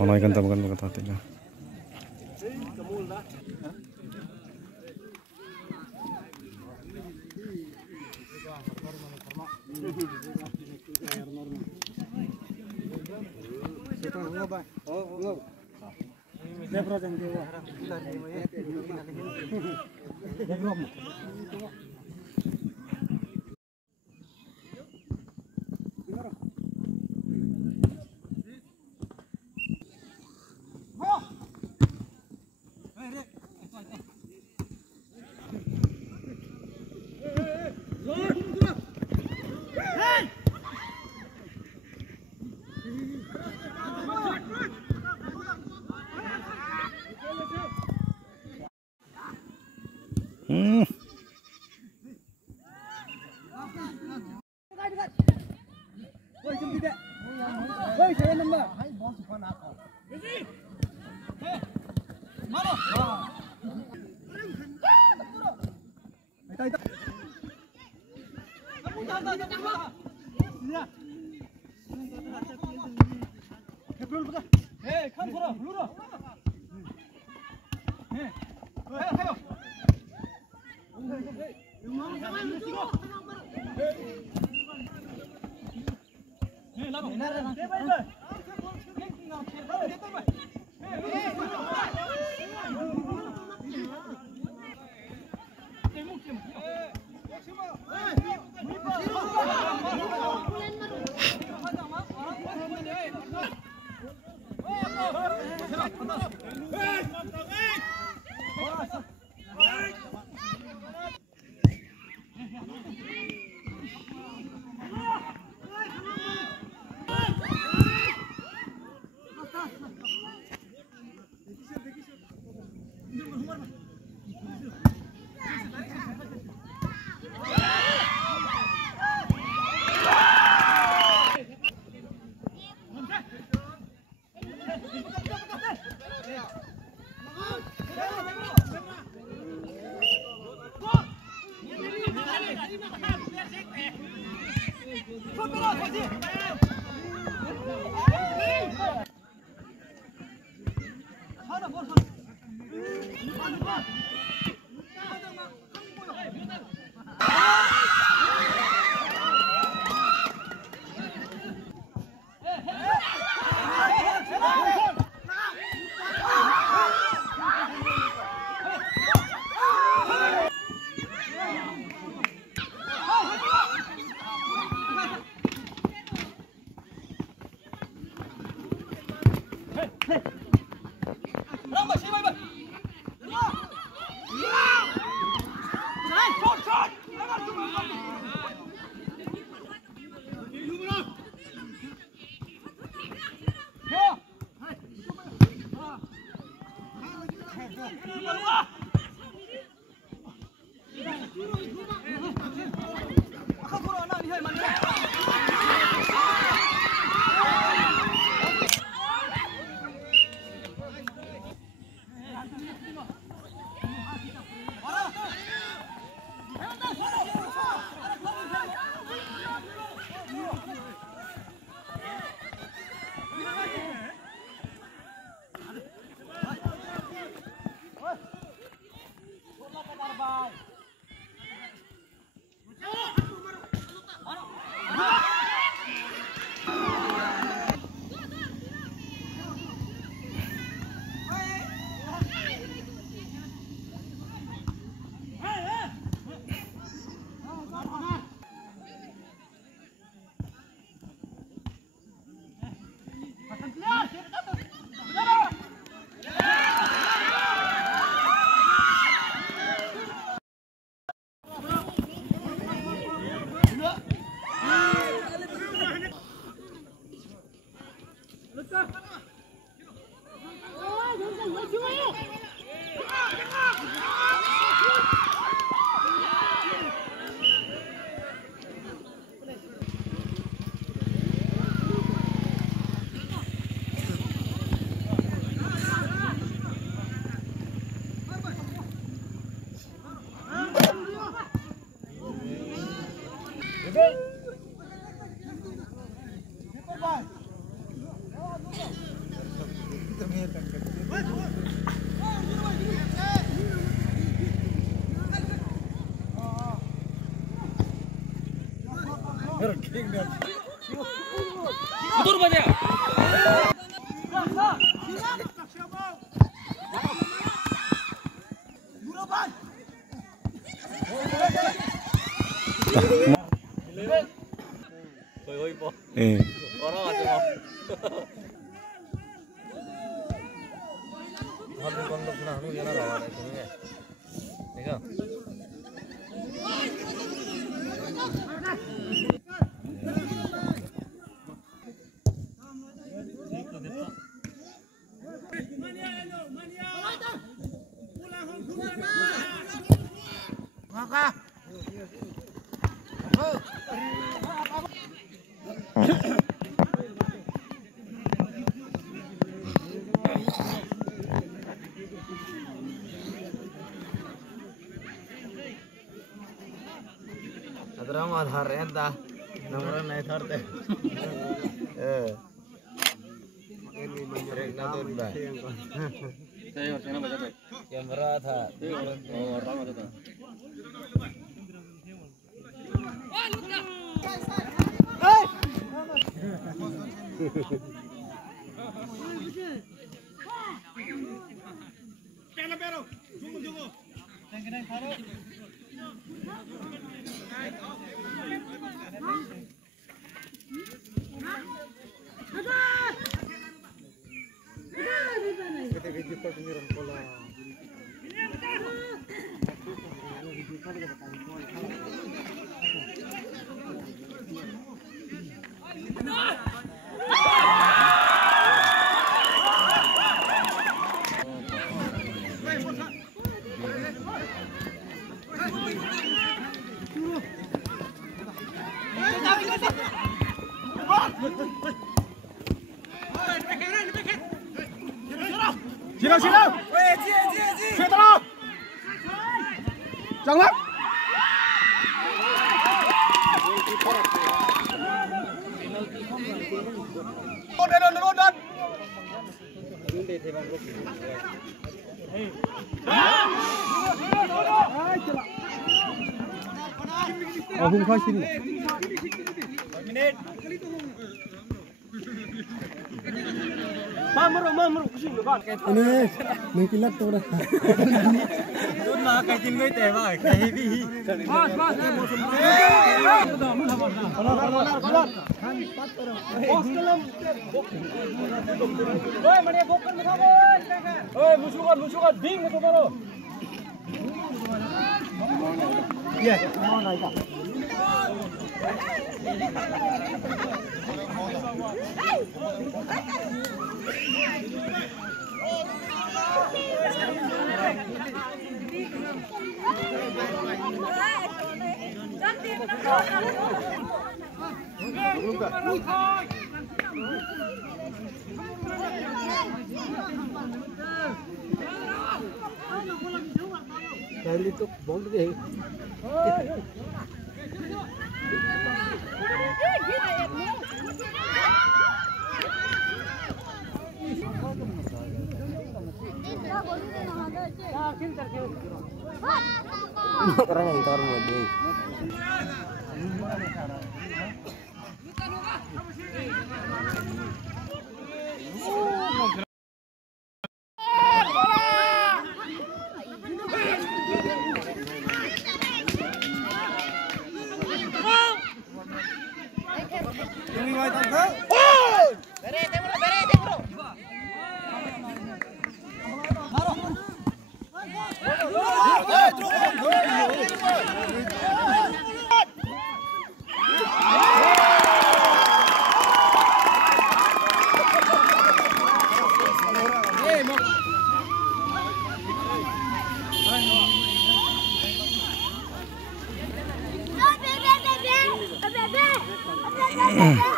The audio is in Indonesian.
Onay ganda makan makan hati lah. Betul banyak. Orang ada mau. Habis kontak nah, nu yana rawan itu nih. Nika. Maka. Adrama आधार रहता नंबर नहीं थरते ना तो बाय सही और सेना बजा भाई कैमरा था और राम था pelo pelo jungo jungo tengene kharo Sino sino? Weh, ji. Sino tolong. Jangan. Rodan. Ahum kau sini. Minit. Mamru kusin kan. Ini mengkilat tu dah. Tu nak kajian mai teh bah, kahi bi. Mas, musim. Kalah. Bos kelam. Oi, mana bokkan muka bos. Oi, musukan, ding itu baru. Ya, mau naik tak? Dari itu bom deh. Orang yang tahu lagi. Bebe.